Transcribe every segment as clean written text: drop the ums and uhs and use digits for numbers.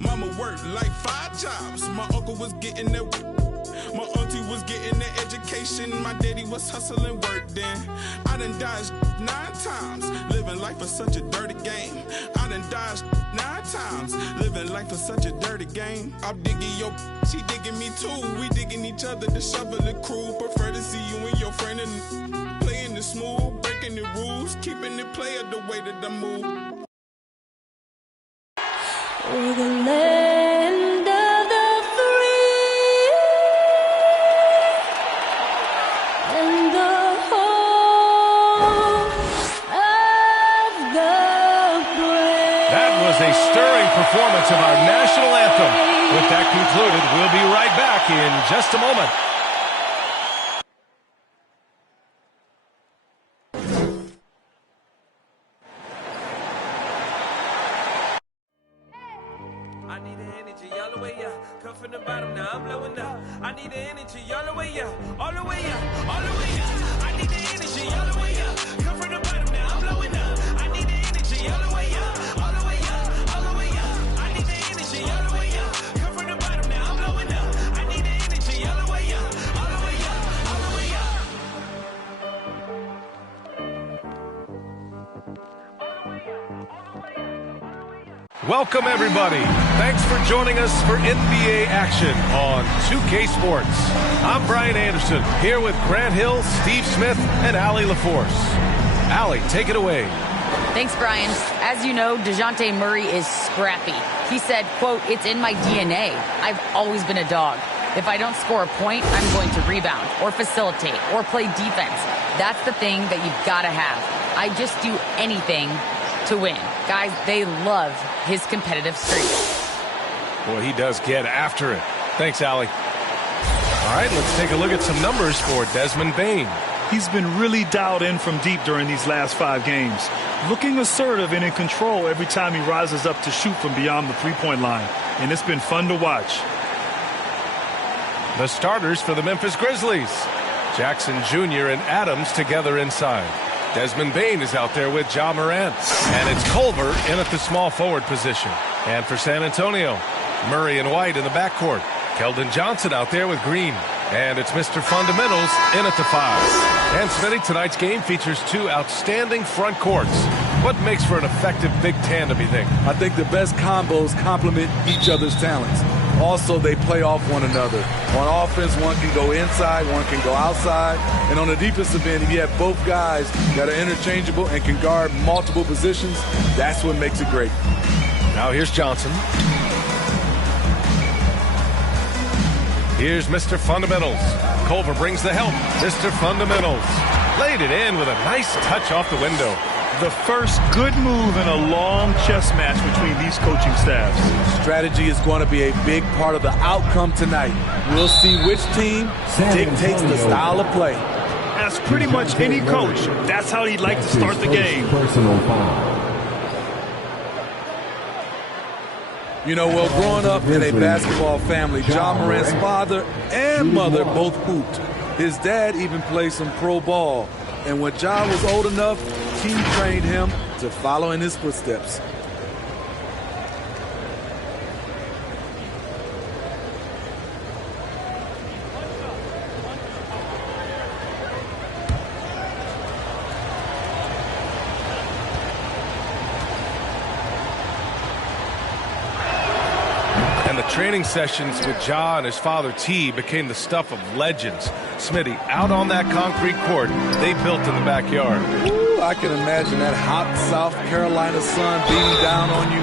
Mama worked like 5 jobs. My uncle was getting that. My auntie was getting that education. My daddy was hustling work then. I done dodged 9 times. Living life is such a dirty game. I done dodged 9 times. Living life is such a dirty game. I'm digging your, she digging me too. We digging each other, the shovel the crew. Prefer to see you and your friend and playing it smooth, breaking the rules, keeping it player the way that I move. We're the land of the free and the home of the brave. That was a stirring performance of our national anthem. With that concluded, we'll be right back in just a moment. I need the energy all the way up. Come from the bottom, now I'm blowing up. I need the energy all the way up, all the way up, all the way up. I need the energy all the way up. Come from the bottom, now I'm blowing up. I need the energy all the way up, all the way up, all the way up. I need the energy all the way up. Come from the bottom, now I'm blowing up. I need the energy all the way up, all the way up, all the way up. Welcome, everybody. Thanks for joining us for NBA action on 2K Sports. I'm Brian Anderson, here with Grant Hill, Steve Smith, and Allie LaForce. Allie, take it away. Thanks, Brian. As you know, DeJounte Murray is scrappy. He said, quote, "It's in my DNA. I've always been a dog. If I don't score a point, I'm going to rebound or facilitate or play defense. That's the thing that you've got to have. I just do anything to win." Guys, they love his competitive streak. Boy, he does get after it. Thanks, Allie. All right, let's take a look at some numbers for Desmond Bane. He's been really dialed in from deep during these last 5 games. Looking assertive and in control every time he rises up to shoot from beyond the three-point line. And it's been fun to watch. The starters for the Memphis Grizzlies. Jackson Jr. and Adams together inside. Desmond Bane is out there with Ja Morant. And it's Culver in at the small forward position. And for San Antonio, Murray and White in the backcourt. Keldon Johnson out there with Green. And it's Mr. Fundamentals in at the 5. And Smitty, tonight's game features 2 outstanding front courts. What makes for an effective big tandem, you think? I think the best combos complement each other's talents. Also, they play off one another. On offense, one can go inside, one can go outside. And on the defensive end, if you have both guys that are interchangeable and can guard multiple positions, that's what makes it great. Now here's Johnson. Here's Mr. Fundamentals. Culver brings the help. Mr. Fundamentals laid it in with a nice touch off the window. The first good move in a long chess match between these coaching staffs. Strategy is going to be a big part of the outcome tonight. We'll see which team dictates the style of play. As pretty much any coach, that's how he'd like to start the game. You know, well, growing up in a basketball family, Ja Morant's father and mother both hooped. His dad even played some pro ball. And when Ja was old enough, he trained him to follow in his footsteps. Training sessions with Ja and his father T became the stuff of legends. Smitty, out on that concrete court they built in the backyard. Ooh, I can imagine that hot South Carolina sun beating down on you,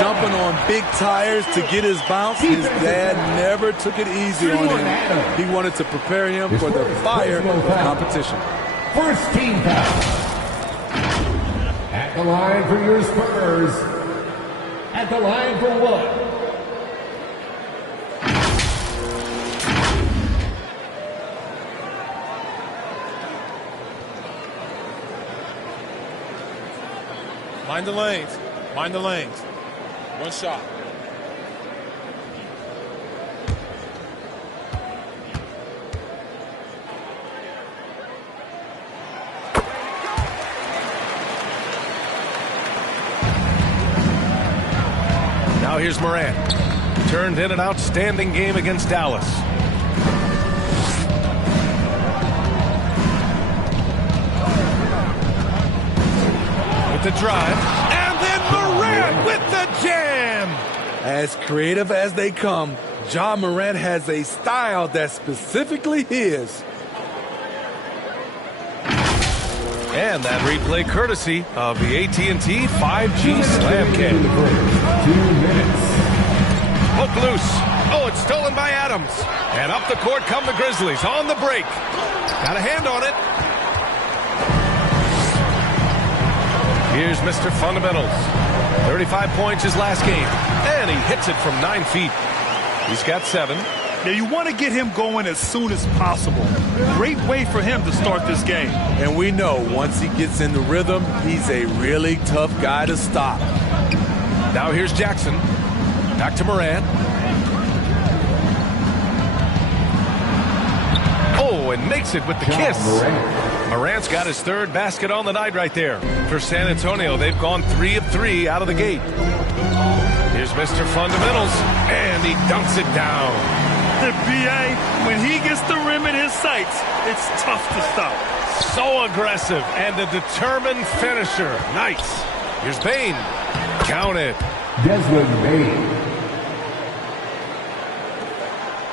jumping on big tires to get his bounce. His dad never took it easy on him. He wanted to prepare him for the fire of competition. First team foul. At the line for your Spurs. At the line for one. Mind the lanes. Mind the lanes. One shot. Now here's Moran. Turned in an outstanding game against Dallas. With the drive. And then Moran with the jam. As creative as they come, Ja Morant has a style that's specifically his. And that replay courtesy of the AT&T 5G Slam Cam. 2 minutes. Hook loose. Oh, it's stolen by Adams. And up the court come the Grizzlies on the break. Got a hand on it. Here's Mr. Fundamentals. 35 points his last game. And he hits it from 9 feet. He's got 7. Now, you want to get him going as soon as possible. Great way for him to start this game. And we know once he gets in the rhythm, he's a really tough guy to stop. Now here's Jackson. Back to Moran. Oh, and makes it with the kiss. Morant's got his 3rd basket on the night right there. For San Antonio, they've gone 3 of 3 out of the gate. Here's Mr. Fundamentals, and he dunks it down. The BA, when he gets the rim in his sights, it's tough to stop. So aggressive and a determined finisher. Nice. Here's Bane. Count it. Desmond Bane.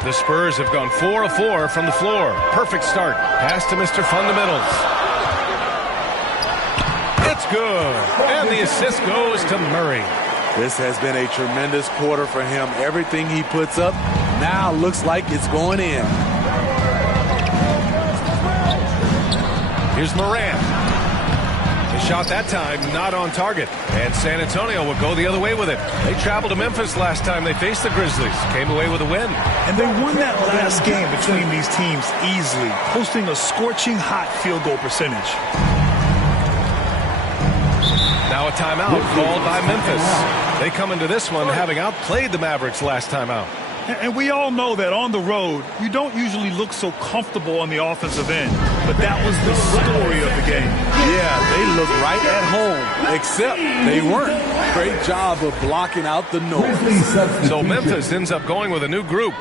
The Spurs have gone 4 of 4 from the floor. Perfect start. Pass to Mr. Fundamentals. It's good. And the assist goes to Murray. This has been a tremendous quarter for him. Everything he puts up now looks like it's going in. Here's Moran. The shot that time not on target. And San Antonio will go the other way with it. They traveled to Memphis last time they faced the Grizzlies. Came away with a win. And they won that last game between these teams easily, posting a scorching hot field goal percentage. Now a timeout called by Memphis. They come into this one having outplayed the Mavericks last time out. And we all know that on the road, you don't usually look so comfortable on the offensive end. But that was the story of the game. Yeah, they look right at home, except they weren't. Great job of blocking out the noise. So Memphis ends up going with a new group.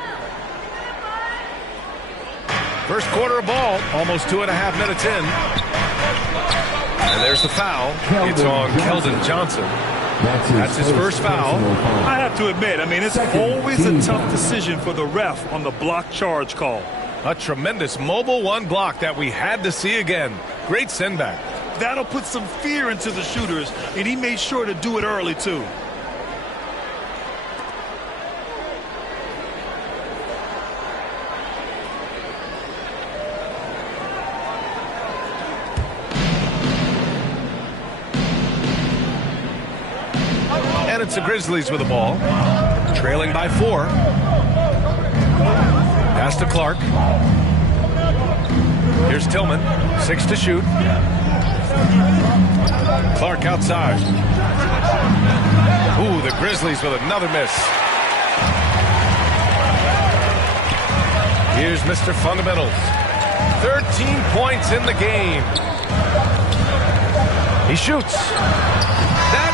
First quarter of ball, almost 2.5 minutes in. And there's the foul. It's on Keldon Johnson. That's his first foul. I have to admit, it's always a tough decision for the ref on the block charge call. A tremendous mobile 1 block that we had to see again. Great send back. That'll put some fear into the shooters, and he made sure to do it early, too. And it's the Grizzlies with the ball. Trailing by 4. Pass to Clark. Here's Tillman. 6 to shoot. Clark outside. Ooh, the Grizzlies with another miss. Here's Mr. Fundamentals. 13 points in the game. He shoots. That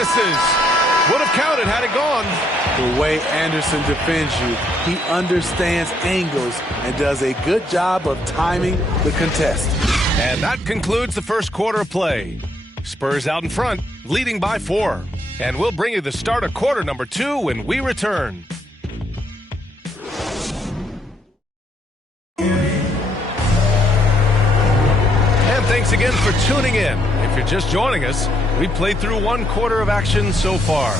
misses. Would have counted had it gone. The way Anderson defends you, he understands angles and does a good job of timing the contest. And that concludes the first quarter of play. Spurs out in front, leading by 4. And we'll bring you the start of quarter number 2 when we return. And thanks again for tuning in. If you're just joining us, we've played through 1 quarter of action so far.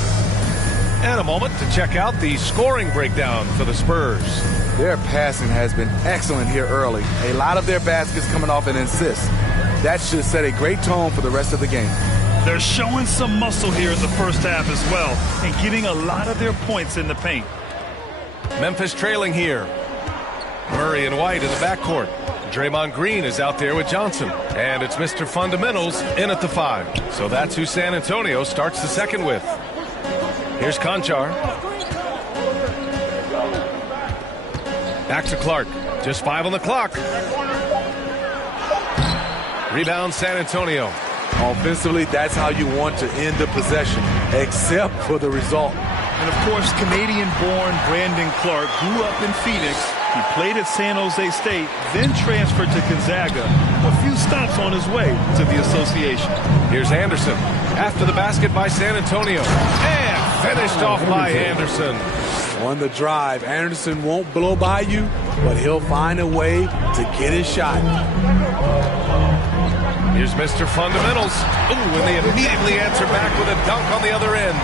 And a moment to check out the scoring breakdown for the Spurs. Their passing has been excellent here early. A lot of their baskets coming off an assist. That should set a great tone for the rest of the game. They're showing some muscle here in the first half as well and getting a lot of their points in the paint. Memphis trailing here. Murray and White in the backcourt. Draymond Green is out there with Johnson. And it's Mr. Fundamentals in at the 5. So that's who San Antonio starts the second with. Here's Conchar. Back to Clark. Just 5 on the clock. Rebound San Antonio. Offensively, that's how you want to end the possession, except for the result. And of course, Canadian-born Brandon Clark grew up in Phoenix. He played at San Jose State, then transferred to Gonzaga. A few stops on his way to the association. Here's Anderson. After the basket by San Antonio. And finished off by Anderson. On the drive, Anderson won't blow by you, but he'll find a way to get his shot. Here's Mr. Fundamentals. Ooh, and they immediately answer back with a dunk on the other end.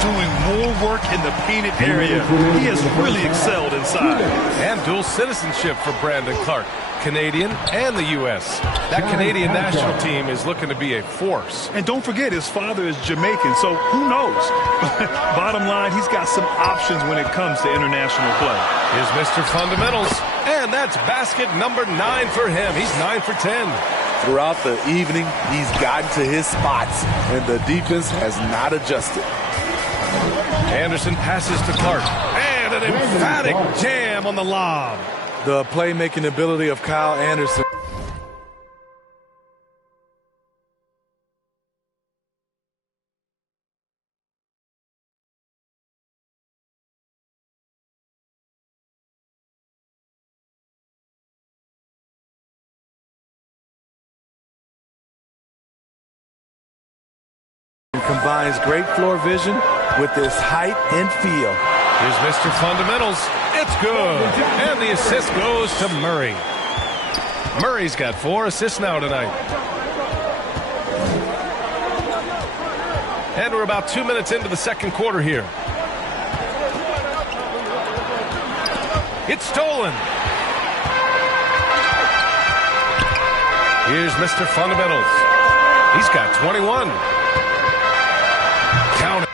Doing more work in the painted area. He has really excelled inside. And dual citizenship for Brandon Clark. Canadian and the U.S. That Canadian national team is looking to be a force. And don't forget, his father is Jamaican, so who knows? Bottom line, he's got some options when it comes to international play. Here's Mr. Fundamentals. And that's basket number 9 for him. He's 9 for 10. Throughout the evening, he's gotten to his spots, and the defense has not adjusted. Anderson passes to Clark. And an emphatic jam on the lob. The playmaking ability of Kyle Anderson. Combines great floor vision with his height and feel. Here's Mr. Fundamentals. It's good. And the assist goes to Murray. Murray's got 4 assists now tonight. And we're about 2 minutes into the second quarter here. It's stolen. Here's Mr. Fundamentals. He's got 21. Count it.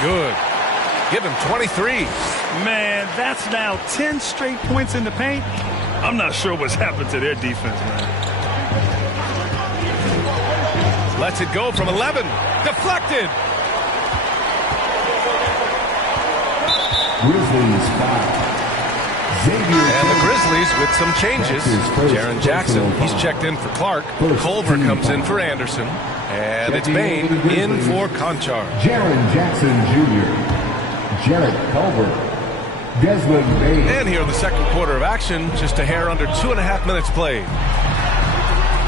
Good. Give him 23. Man, that's now 10 straight points in the paint. I'm not sure what's happened to their defense, man. Lets it go from 11. Deflected. Grizzlies foul. And the Grizzlies with some changes. Jaren Jackson, he's checked in for Clark. Culver comes in for Anderson. And it's Bain in for Conchar. Jaren Jackson Jr., Jarrett Culver, Desmond Bain. And here in the second quarter of action, just a hair under 2.5 minutes played.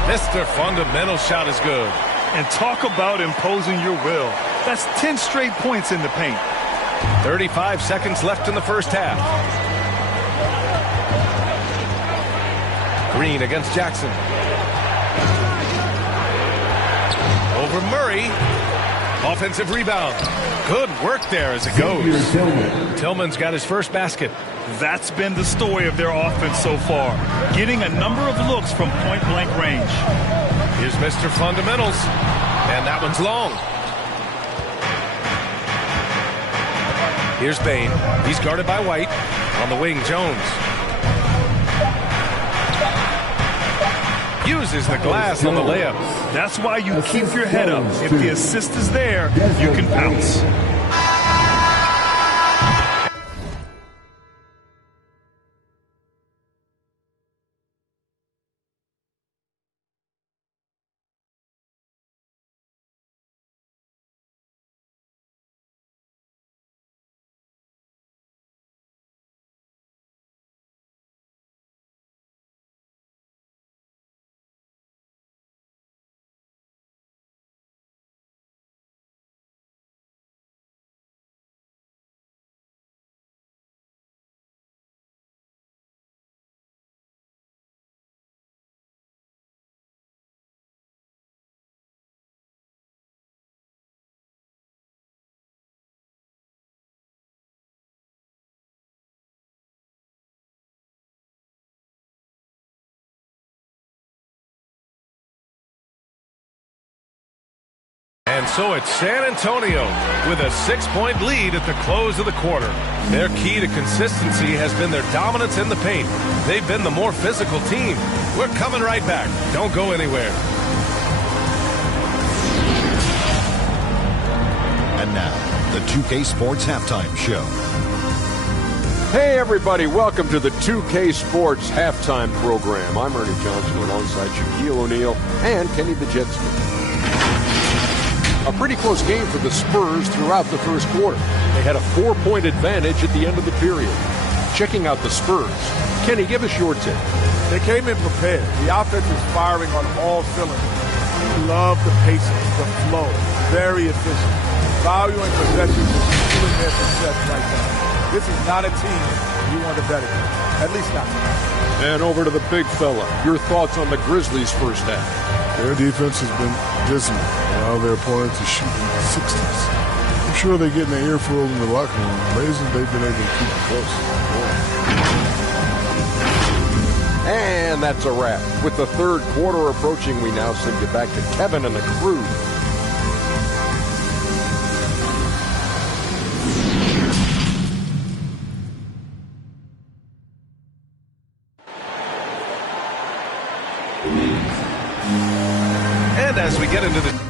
Mr. Fundamental shot is good. And talk about imposing your will. That's 10 straight points in the paint. 35 seconds left in the first half. Green against Jackson. Over Murray. Offensive rebound. Good work there as it goes. Tillman's got his first basket. That's been the story of their offense so far. Getting a number of looks from point-blank range. Here's Mr. Fundamentals. And that one's long. Here's Bain. He's guarded by White. On the wing, Jones. Uses the glass on the layup. That's why you keep your head up. If the assist is there, you can bounce. And so it's San Antonio with a 6-point lead at the close of the quarter. Their key to consistency has been their dominance in the paint. They've been the more physical team. We're coming right back. Don't go anywhere. And now, the 2K Sports Halftime Show. Hey, everybody. Welcome to the 2K Sports Halftime Program. I'm Ernie Johnson alongside Shaquille O'Neal and Kenny the Jet Smith. A pretty close game for the Spurs throughout the first quarter. They had a 4-point advantage at the end of the period. Checking out the Spurs. Kenny, give us your take. They came in prepared. The offense is firing on all cylinders. You love the pacing, the flow. Very efficient. Valuing possessions is fueling their success right now. This is not a team you want to bet against. At least not. And over to the big fella. Your thoughts on the Grizzlies' first half? Their defense has been dismal. While their opponents are shooting in the 60s. I'm sure they're getting their earful in the locker room. Amazing they've been able to keep it close. And that's a wrap. With the third quarter approaching, we now send you back to Kevin and the crew. And as we get into the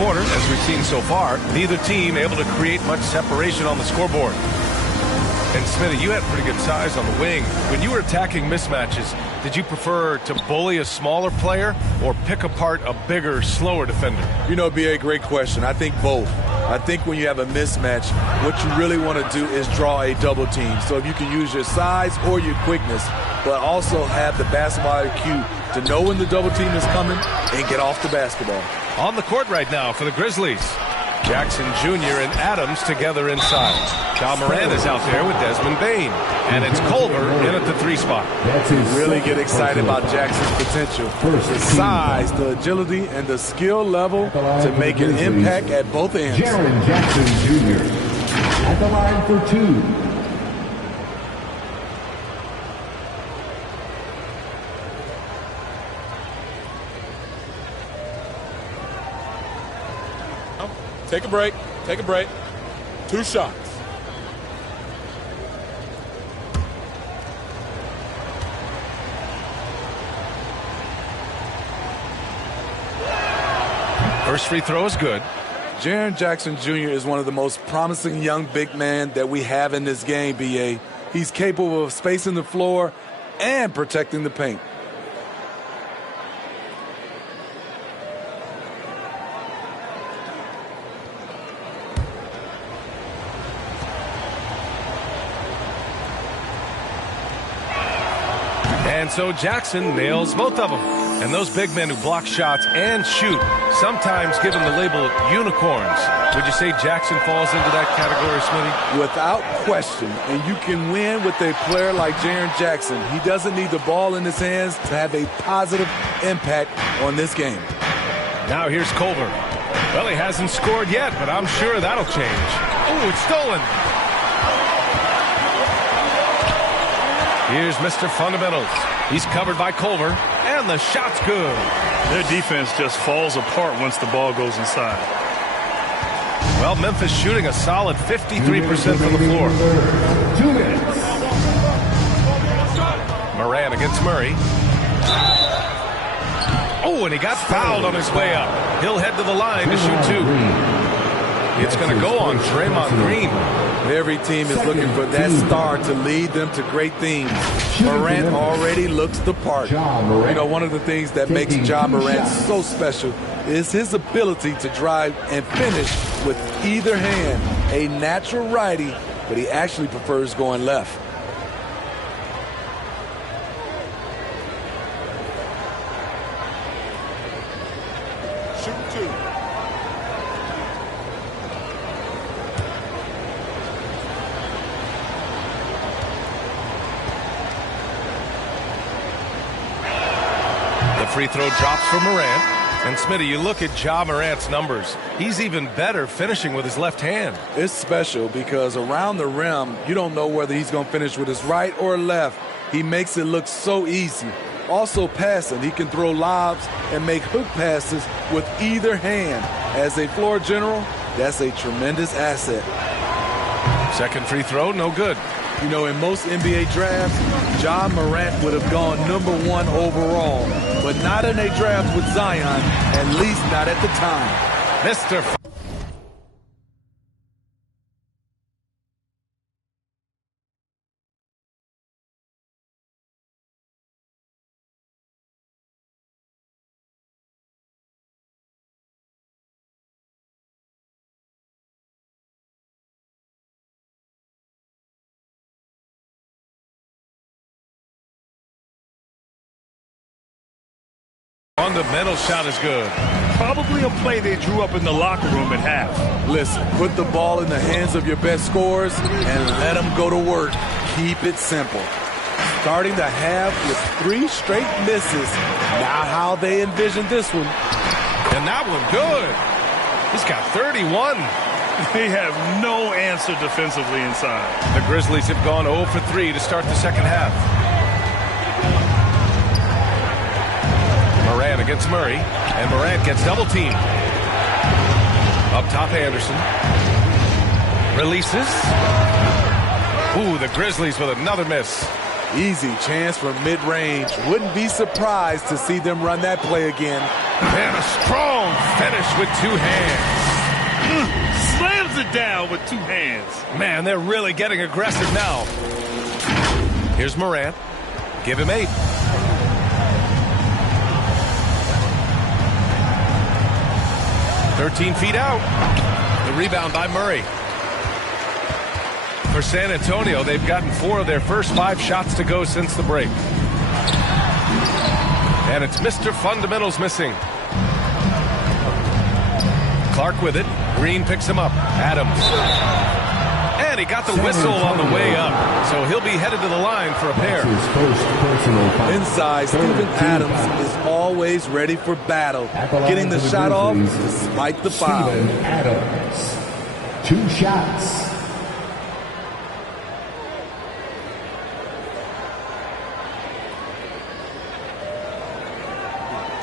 quarter, as we've seen so far, neither team able to create much separation on the scoreboard. And Smitty, you had pretty good size on the wing. When you were attacking mismatches, did you prefer to bully a smaller player or pick apart a bigger, slower defender? You know, B.A., great question. I think both. I think when you have a mismatch, what you really want to do is draw a double team. So if you can use your size or your quickness, but also have the basketball IQ to know when the double team is coming and get off the basketball. On the court right now for the Grizzlies, Jackson Jr. and Adams together inside. Ja Morant is out there with Desmond Bane. And it's Culver in at the 3 spot. Really get excited about Jackson's potential. The size, the agility, and the skill level to make an impact at both ends. Jaren Jackson Jr. at the line for 2. Take a break. Take a break. 2 shots. First free throw is good. Jaren Jackson Jr. is one of the most promising young big men that we have in this game, B.A. He's capable of spacing the floor and protecting the paint. And so Jackson nails both of them. And those big men who block shots and shoot, sometimes given the label unicorns. Would you say Jackson falls into that category, Smitty? Without question. And you can win with a player like Jaren Jackson. He doesn't need the ball in his hands to have a positive impact on this game. Now here's Culver. Well, he hasn't scored yet, but I'm sure that'll change. Oh, it's stolen. Here's Mr. Fundamentals. He's covered by Culver, and the shot's good. Their defense just falls apart once the ball goes inside. Well, Memphis shooting a solid 53% from the floor. 2 minutes. Morant against Murray. Oh, and he got fouled on his way up. He'll head to the line to shoot 2. It's going to go on Draymond Green. Every team is looking for that star to lead them to great things. Morant already looks the part. You know, one of the things that makes Ja Morant so special is his ability to drive and finish with either hand. A natural righty, but he actually prefers going left. Shoot 2. Free throw drops for Morant. And Smitty, you look at Ja Morant's numbers. He's even better finishing with his left hand. It's special because around the rim, you don't know whether he's going to finish with his right or left. He makes it look so easy. Also passing, he can throw lobs and make hook passes with either hand. As a floor general, that's a tremendous asset. Second free throw, no good. You know, in most NBA drafts, Ja Morant would have gone number 1 overall, but not in a draft with Zion, at least not at the time. Mr. Fundamental shot is good. Probably a play they drew up in the locker room at half. Listen, put the ball in the hands of your best scorers and let them go to work. Keep it simple. Starting the half with 3 straight misses. Now how they envision this one. And that one good. He's got 31. They have no answer defensively inside. The Grizzlies have gone 0 for 3 to start the second half. Morant against Murray, and Morant gets double teamed. Up top, Anderson. Releases. Ooh, the Grizzlies with another miss. Easy chance for mid-range. Wouldn't be surprised to see them run that play again. And a strong finish with 2 hands. Slams it down with 2 hands. Man, they're really getting aggressive now. Here's Morant. Give him 8. "13 feet out." The rebound by Murray. For San Antonio, they've gotten 4 of their first 5 shots to go since the break. And it's Mr. Fundamentals missing. Clark with it. Green picks him up. Adams. And he got the whistle on the way up. So he'll be headed to the line for a pair. Inside, Steven Adams is always ready for battle. Getting the shot off despite the foul. Steven Adams. 2 shots.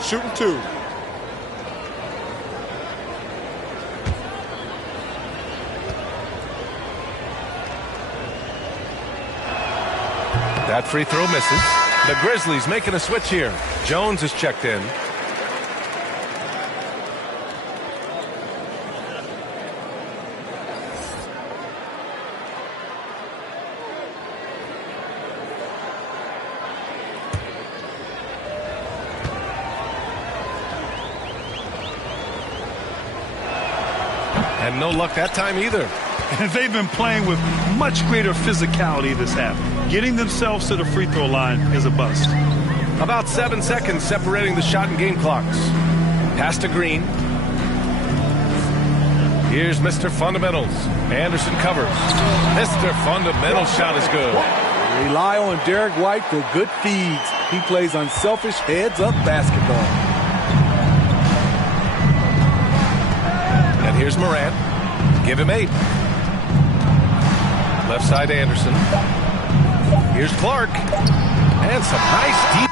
Shooting 2. That free throw misses. The Grizzlies making a switch here. Jones is checked in. And no luck that time either. And they've been playing with much greater physicality this half. Getting themselves to the free throw line is a bust. About 7 seconds separating the shot and game clocks. Pass to Green. Here's Mr. Fundamentals. Anderson covers. Mr. Fundamentals shot is good. Rely on Derek White for good feeds. He plays unselfish heads-up basketball. And here's Morant. Give him 8. Left side Anderson. Here's Clark. And some nice deep.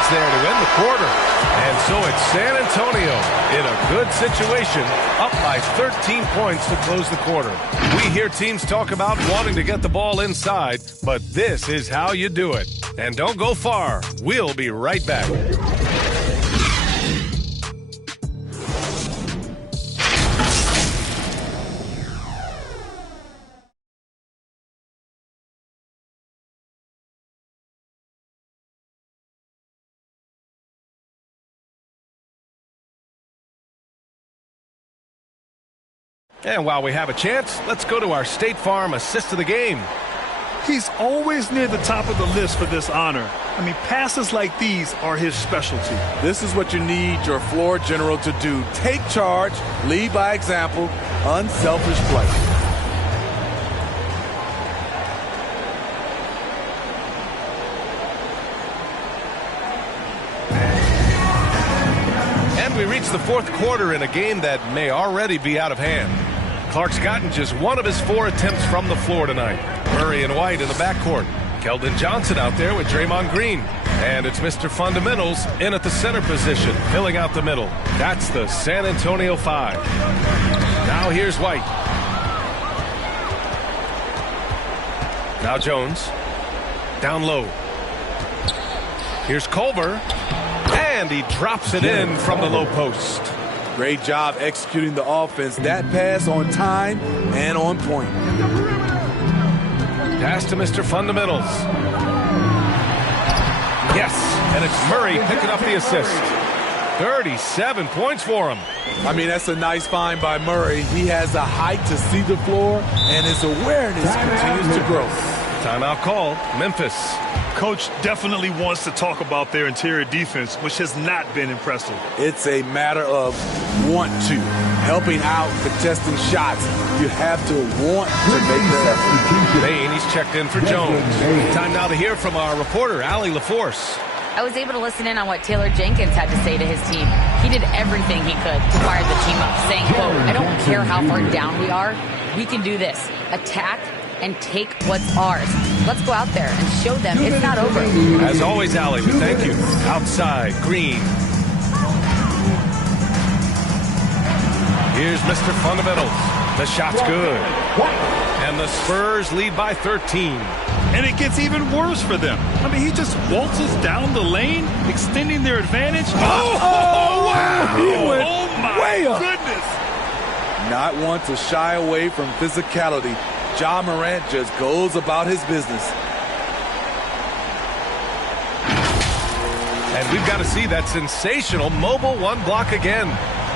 seconds there to end the quarter. And so it's San Antonio in a good situation, up by 13 points to close the quarter. We hear teams talk about wanting to get the ball inside, but this is how you do it. And don't go far. We'll be right back. And while we have a chance, let's go to our State Farm assist of the game. He's always near the top of the list for this honor. I mean, passes like these are his specialty. This is what you need your floor general to do. Take charge, lead by example, unselfish play. And we reach the fourth quarter in a game that may already be out of hand. Clark's gotten just one of his 4 attempts from the floor tonight. Murray and White in the backcourt. Keldon Johnson out there with Draymond Green. And it's Mr. Fundamentals in at the center position, filling out the middle. That's the San Antonio 5. Now here's White. Now Jones. Down low. Here's Culver. And he drops it in from the low post. Great job executing the offense. That pass on time and on point. Pass to Mr. Fundamentals. Yes, and it's Murray picking up the assist. 37 points for him. I mean, that's a nice find by Murray. He has the height to see the floor, and his awareness continues to grow. Timeout called. Memphis. Coach definitely wants to talk about their interior defense, which has not been impressive. It's a matter of want to. Helping out, contesting shots. You have to want to make the effort. Bain, he's checked in for Jones. Time now to hear from our reporter, Allie LaForce. I was able to listen in on what Taylor Jenkins had to say to his team. He did everything he could to fire the team up, saying, quote, "I don't care how far down we are. We can do this. Attack and take what's ours. Let's go out there and show them it's not over." As always, Allie, we thank you. Outside, Green. Here's Mr. Fundamentals. The shot's good. And the Spurs lead by 13. And it gets even worse for them. I mean, he just waltzes down the lane, extending their advantage. Oh, wow. He went way up. Goodness. Not one to shy away from physicality. Ja Morant just goes about his business. And we've got to see that sensational mobile one block again.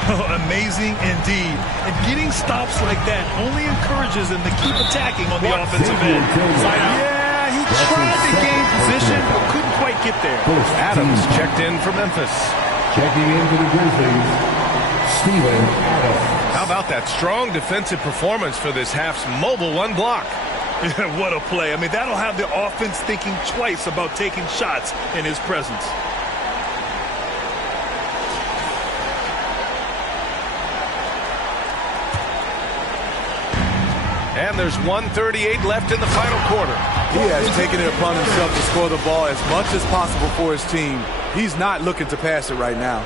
Amazing indeed. And getting stops like that only encourages them to keep attacking on the offensive end. Yeah, he tried to gain position, but couldn't quite get there. Adams checked in for Memphis. Checking in for the Grizzlies, Steven Adams. How about that strong defensive performance for this half's mobile one block? What a play. I mean, that'll have the offense thinking twice about taking shots in his presence. And there's 1:38 left in the final quarter. He has taken it upon himself to score the ball as much as possible for his team. He's not looking to pass it right now.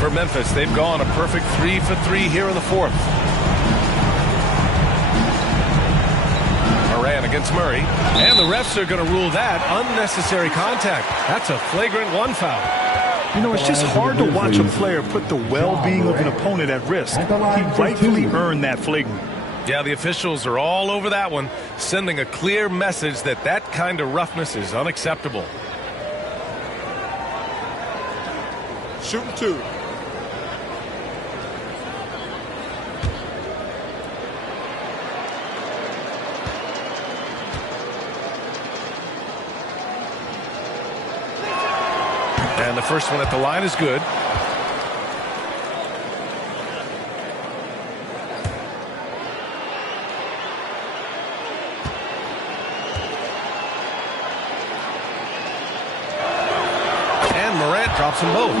For Memphis, they've gone a perfect 3 for 3 here in the fourth. Moran against Murray. And the refs are going to rule that unnecessary contact. That's a flagrant 1 foul. You know, it's just hard to watch a player put the well-being of an opponent at risk. He rightfully earned that flagrant. Yeah, the officials are all over that one, sending a clear message that that kind of roughness is unacceptable. Shooting 2. And the first one at the line is good. And Morant drops them both.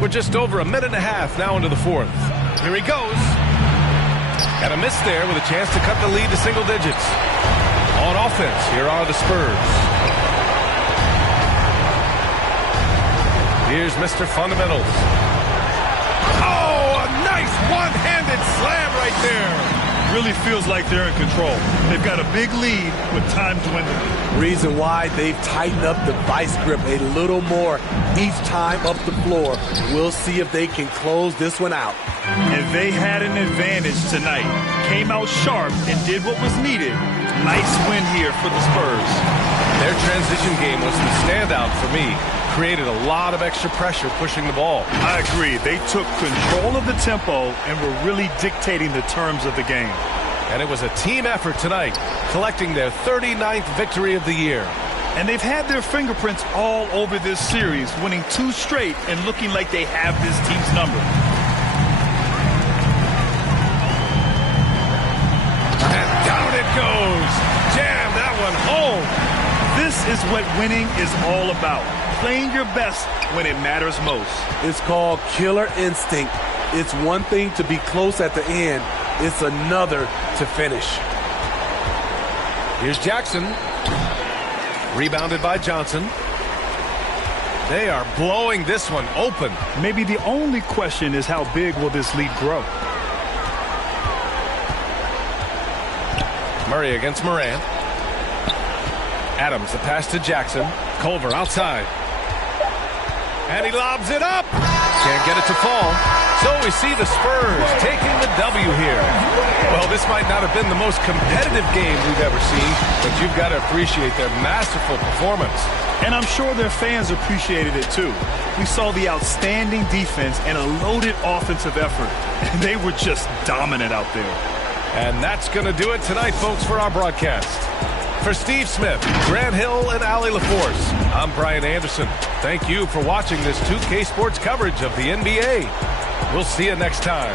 We're just over a minute and a half now into the fourth. Here he goes. And a miss there with a chance to cut the lead to single digits. On offense, here are the Spurs. Here's Mr. Fundamentals. Oh, a nice one-handed slam right there. Really feels like they're in control. They've got a big lead with time dwindling. Reason why they've tightened up the vice grip a little more each time up the floor. We'll see if they can close this one out. And they had an advantage tonight. Came out sharp and did what was needed. Nice win here for the Spurs. Their transition game was the standout for me. Created a lot of extra pressure pushing the ball. I agree. They took control of the tempo and were really dictating the terms of the game. And it was a team effort tonight, collecting their 39th victory of the year. And they've had their fingerprints all over this series, winning 2 straight and looking like they have this team's number. And down it goes. Jam that one home. This is what winning is all about. Playing your best when it matters most. It's called killer instinct. It's one thing to be close at the end. It's another to finish. Here's Jackson. Rebounded by Johnson. They are blowing this one open. Maybe the only question is how big will this lead grow? Murray against Morant. Adams, the pass to Jackson. Culver outside. And he lobs it up. Can't get it to fall. So we see the Spurs taking the W here. Well, this might not have been the most competitive game we've ever seen, but you've got to appreciate their masterful performance. And I'm sure their fans appreciated it too. We saw the outstanding defense and a loaded offensive effort. And they were just dominant out there. And that's going to do it tonight, folks, for our broadcast. For Steve Smith, Grant Hill, and Allie LaForce, I'm Brian Anderson. Thank you for watching this 2K Sports coverage of the NBA. We'll see you next time.